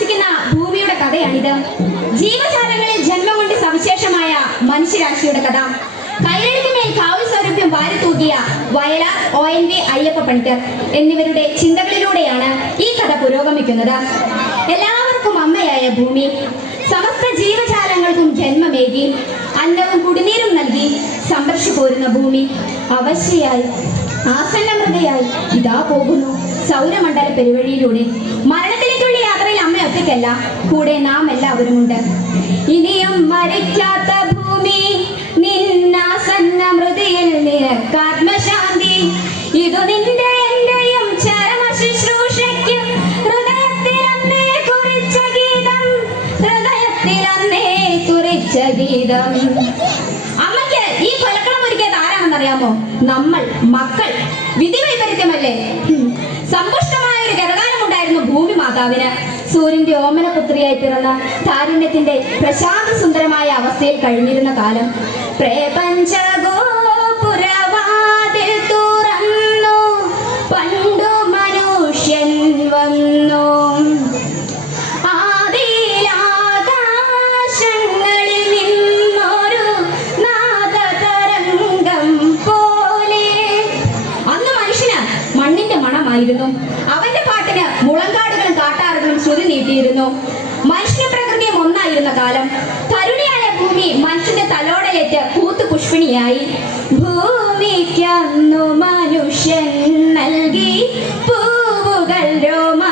താമസിക്കുന്ന ഭൂമിയുടെ കഥയാണിത്. ജീവജാലങ്ങളിൽ ജന്മം കൊണ്ട് സവിശേഷമായ മനുഷ്യരാശിയുടെ കഥ. കൈരളിക്കുമേൽ കാവൽ സ്വരൂപ്യം വാരി തൂകിയ Vayalar O N V Ayyappa Panicker എന്നിവരുടെ ചിന്തകളിലൂടെയാണ് ഈ കഥ പുരോഗമിക്കുന്നത്. എല്ലാവർക്കും അമ്മയായ ഭൂമി. സമസ്ത ജീവജാലങ്ങൾക്കും ജന്മമേകി. അന്നവും കുടിനീരും നൽകി സംരക്ഷിച്ചു പോരുന്ന ഭൂമി. അവശ്യയായി ആസന്നമൃതയായി ഇതാ പോകുന്നു സൗരമണ്ഡല പെരുവഴിയിലൂടെ. മരണത്തിലേക്കുള്ള ഒറ്റയ്ക്കല്ല കൂടെ നാം എല്ലാവരുമുണ്ട് ഇനിയും മരിക്കാത്ത ഭൂമി നിന്നാസന്നമൃതിയിൽ നിനക്കാത്മശാന്തി ഇതു നിന്റെ അമ്മയ്ക്ക് ഈ കൊലക്കളം ഒരുക്കിയത് ആരാണെന്നറിയാമോ? നമ്മൾ മക്കൾ. വിധി വൈപരീത്യമല്ലേ ഹും. സമ്പുഷ്ടമായ ഒരു ഗതകാലം ഉണ്ടായിരുന്നു ഭൂമി മാതാവിന് സൂര്യന്റെ ഓമനപുത്രിയായി പിറന്ന താരുണ്യത്തിന്റെ പ്രശാന്ത സുന്ദരമായ അവസ്ഥയിൽ കഴിഞ്ഞിരുന്ന കാലം. പ്രപഞ്ച തുറന്നു നീട്ടിയിരുന്നു മനുഷ്യ പ്രകൃതിയും ഒന്നായിരുന്ന കാലം തരുണിയായ ഭൂമി മനുഷ്യന്റെ തലോടലേറ്റ് കൂത്തു പുഷ്പിണിയായി ഭൂമിക്കന്നു മനുഷ്യൻ നൽകി പൂവുകൾ രോമാഞ്ചങ്ങൾ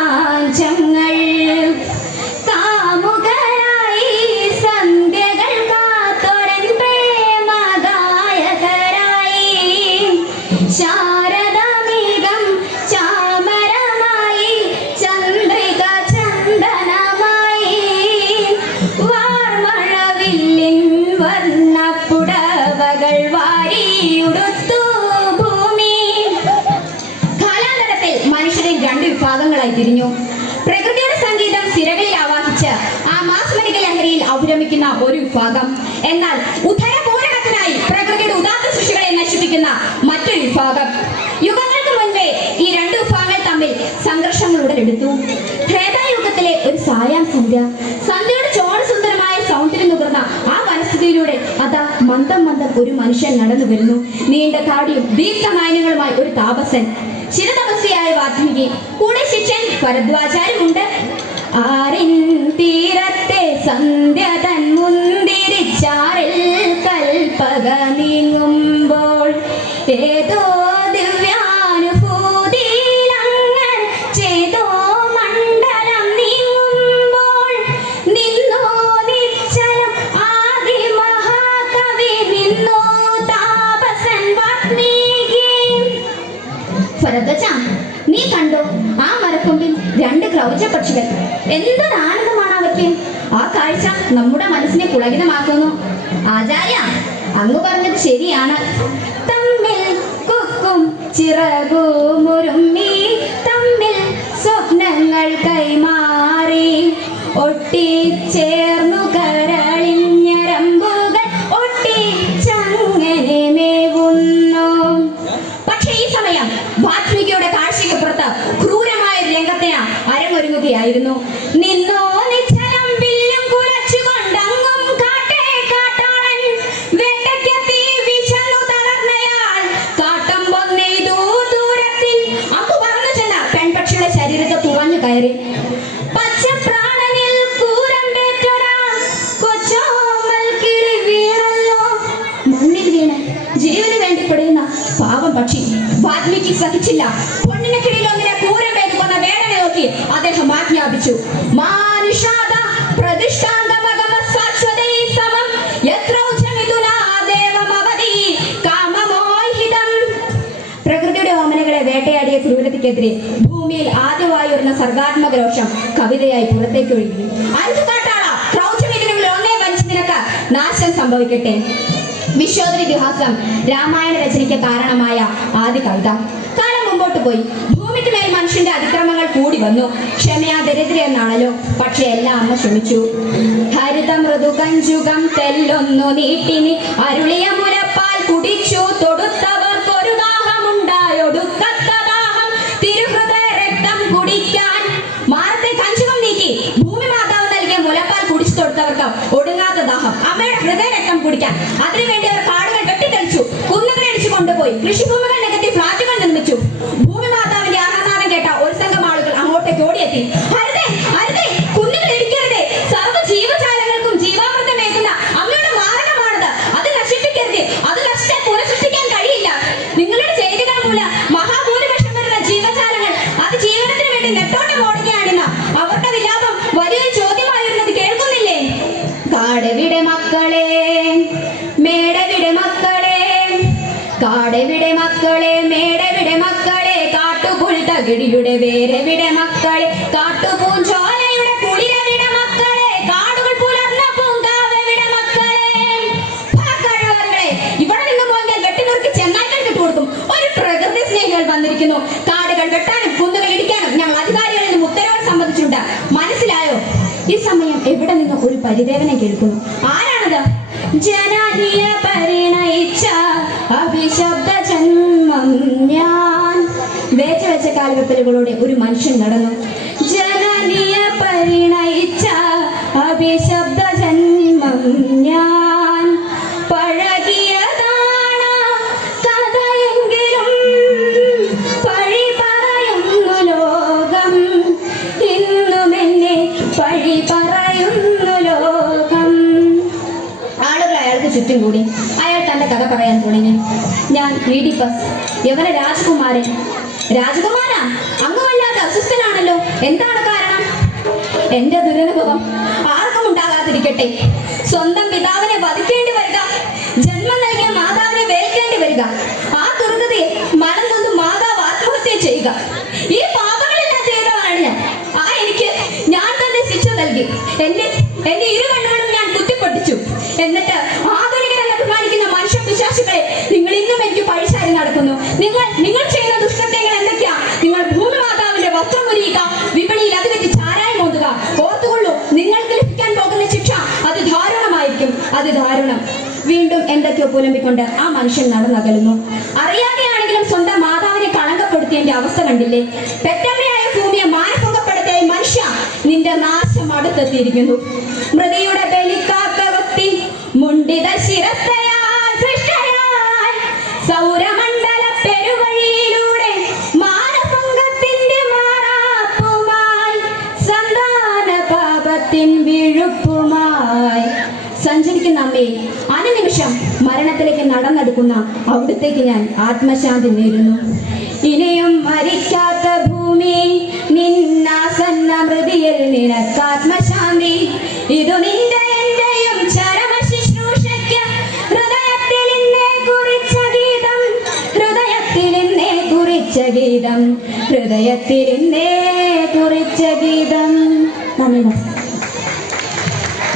വർണപ്പുടവകൾ വാരിയുടുത്തു ഭൂമി. കാലാന്തരത്തിൽ മനുഷ്യരെ രണ്ട് വിഭാഗങ്ങളായി തിരിഞ്ഞു. പ്രകൃതിയുടെ സംഗീതം സിരകളിൽ ആവാഹിച്ച് ആ മാസ്മരിക ലഹരിയിൽ അഭിരമിക്കുന്ന ഒരു വിഭാഗം. എന്നാൽ ഉദയപൂരണത്തിനായി പ്രകൃതിയുടെ ഉദാത്ത സൃഷ്ടികളെ നശിപ്പിക്കുന്ന മറ്റൊരു വിഭാഗം. യുഗങ്ങൾക്ക് മുൻപേ ഈ രണ്ട് വിഭാഗങ്ങൾ തമ്മിൽ സംഘർഷങ്ങൾ ഉടലെടുത്തു. ത്രേതായുഗത്തിലെ ഒരു സായാം സന്ധ്യ മന്ദം മന്ദം ഒരു മനുഷ്യൻ നടന്നു വരുന്നു. നീണ്ട താടിയും ദീർഘമായനങ്ങളുമായി ഒരു താപസൻ. ശിരതപസ്യായ വാത്മീകി. കൂടെ ശിഷ്യൻ ഭരദ്വാചാര്യമുണ്ട് ആറിൻ തീരത്തെ സന്ധ്യ തൻ മുന്തിരിച്ചാറിൽ കൽപ്പക നീങ്ങുമ്പോൾ ഏതോ ക്രൗച പക്ഷികൾ എന്തൊരു ആനന്ദമാണ് അവയ്ക്ക് ആ കാഴ്ച നമ്മുടെ മനസ്സിനെ പുളകിതമാക്കുന്നു ആചാര്യ അങ്ങ് പറഞ്ഞത് ശരിയാണ്. തമ്മിൽ കൊക്കും ചിറകുമുരുമ്മി തമ്മിൽ സ്വപ്നങ്ങൾ കൈമാറി ഒട്ടിച്ചേർന്നു പാവം പക്ഷി. വാൽമീകി സഹിച്ചില്ല. പൊന്നിന് കിടിയിൽ ഒന്നിനെ പൂരം വേദിക്കുന്ന കൊന്ന വേദന നോക്കി അദ്ദേഹം ആജ്ഞാപിച്ചു. പ്രകൃതിയുടെ വേട്ടയാടിയ ഭൂമിയിൽ ആദ്യമായി വരുന്ന സർഗാത്മക രോഷം കവിതയായി പുറത്തേക്ക് ഒഴുകി. അഞ്ചു കാട്ടാള ക്രൗചമിഥുനങ്ങളിൽ ഒന്നേ നിനക്ക് നാശം സംഭവിക്കട്ടെ. വിശ്വോദര ഇതിഹാസം രാമായണ രചനയ്ക്ക് കാരണമായ ആദ്യ കവിത. കാലം മുമ്പോട്ട് പോയി. ഭൂമിക്ക് മേൽ മനുഷ്യന്റെ അതിക്രമങ്ങൾ കൂടി വന്നു. ക്ഷമയാ ദരിദ്ര എന്നാണല്ലോ. പക്ഷെ എല്ലാം അമ്മ ക്ഷമിച്ചു. ഹരിത മൃദു കഞ്ചുകം തെല്ലൊന്നു നീട്ടിനി. അരുളിയ മുലപ്പാൽ കുടിച്ചു. തൊടുത്തവർക്കൊരു കുടിക്കാൻ അതിനുവേണ്ടി അവർ കാടുകൾ വെട്ടിത്തെളിച്ചു കുന്നുകൾ ഇടിച്ചു കൊണ്ടുപോയി. കൃഷിഭൂമികൾ കാട്ടുപുൽത്തകിടിയുടെ വിട മക്കളെ? കാട്ടുപൂഞ്ചോലയുടെ വിട മക്കളെ? കാടുകൾ പുലർന്ന പൂങ്കാവെവിടെ മക്കളെ? ഇവിടെ നിന്ന് പോയാൽ വെട്ടിനുറുക്കി ചെന്നായ്ക്കൾ കിട്ടുകൊടുക്കും ഒരു പ്രകൃതി സ്നേഹികൾ വന്നിരിക്കുന്നു. കാടുകൾ വെട്ടാനും കുന്നുകൾ ഇടിക്കാനും ഞങ്ങൾ അധികാരികളിൽ നിന്നും ഉത്തരവുകൾ സമ്മതിച്ചിട്ടുണ്ട്. മനസ്സിലായോ? ഈ സമയം എവിടെ നിന്ന് ഒരു പരിദേവനം കേൾക്കുന്നു? ആരാണത്? ജനനീയ പരിണയിച്ച അഭിശബ്ദ ജന്മം ഞാൻ. വേച്ച വെച്ച കാൽവെപ്പലുകളോടെ ഒരു മനുഷ്യൻ നടന്നു. ജനനീയ പരിണയിച്ച അഭിശബ്ദ ജന്മം ഞാൻ. പഴകിയതാണ് ചുറ്റും കൂടി. അയാൾ തന്റെ കഥ പറയാൻ തുടങ്ങി. ഞാൻ ഈഡിപ്പസ് യവന രാജകുമാരൻ രാജകുമാരാ അങ്ങ് വല്ലാതെ അസ്വസ്ഥനാണല്ലോ. എന്താണ് കാരണം? എന്റെ ദുരനുഭവം ആർക്കും ഉണ്ടാകാതിരിക്കട്ടെ സ്വന്തം പിതാവിനെ വധിക്കേണ്ടി വരിക ജന്മം നൽകിയ മാതാവിനെ വേൽക്കേണ്ടി വരിക ആ ദുർഗതയെ മനം നൊന്ന് മാതാവ് ആത്മഹത്യ ചെയ്യുക. ഈ പാപങ്ങളെല്ലാം ചെയ്തവനാണ് ഞാൻ. ആ എനിക്ക് ഞാൻ തന്നെ ശിക്ഷ നൽകി. എന്റെ എന്റെ ഇരു കണ്ണുകളും ഞാൻ കുത്തിപ്പൊട്ടിച്ചു. എന്നിട്ട് ദാരുണം വീണ്ടും എന്തൊക്കെയോ പുലമ്പിക്കൊണ്ട് ആ മനുഷ്യൻ നടന്നകലുന്നു. അറിയാതെയാണെങ്കിലും സ്വന്തം മാതാവിനെ കളങ്കപ്പെടുത്തിയതിന്റെ അവസ്ഥ കണ്ടില്ലേ? പെറ്റമ്മയായ ഭൂമിയെ മാനഭംഗപ്പെടുത്തിയ മനുഷ്യ നിന്റെ നാശം അടുത്തെത്തിയിരിക്കുന്നു. മൃതിയുടെ ബലിക്കാക്ക കൊത്തി മുണ്ടിത ശിരസ്തയാൽ സൃഷ്ടയാൽ സൗരമണ്ഡല പെരുവഴിയിലൂടെ മാനഭംഗത്തിന്റെ മാറാപ്പുമായി സന്താന പാപത്തിൻ വിഴുപ്പുമായി. സഞ്ചരിക്കുന്ന അമ്മയെ അനുനിമിഷം മരണത്തിലേക്ക് നടന്നെടുക്കുന്ന അവിടത്തേക്ക് ഞാൻ ആത്മശാന്തി നേരുന്നു. ഇനിയും മരിക്കാത്ത ഭൂമി നിന്നാസന്ന മൃതിയിൽ നിനക്കാത്മശാന്തി. ഇതു നിന്റെ എന്റെയും ചരമ ഹൃദയത്തിൽ ഇന്നേ കുറിച്ച ഗീതം ഹൃദയത്തിൽ ഇന്നേ കുറിച്ച ഗീതം ഹൃദയത്തിൽ ഇന്നേ കുറിച്ച ഗീതം. നന്ദി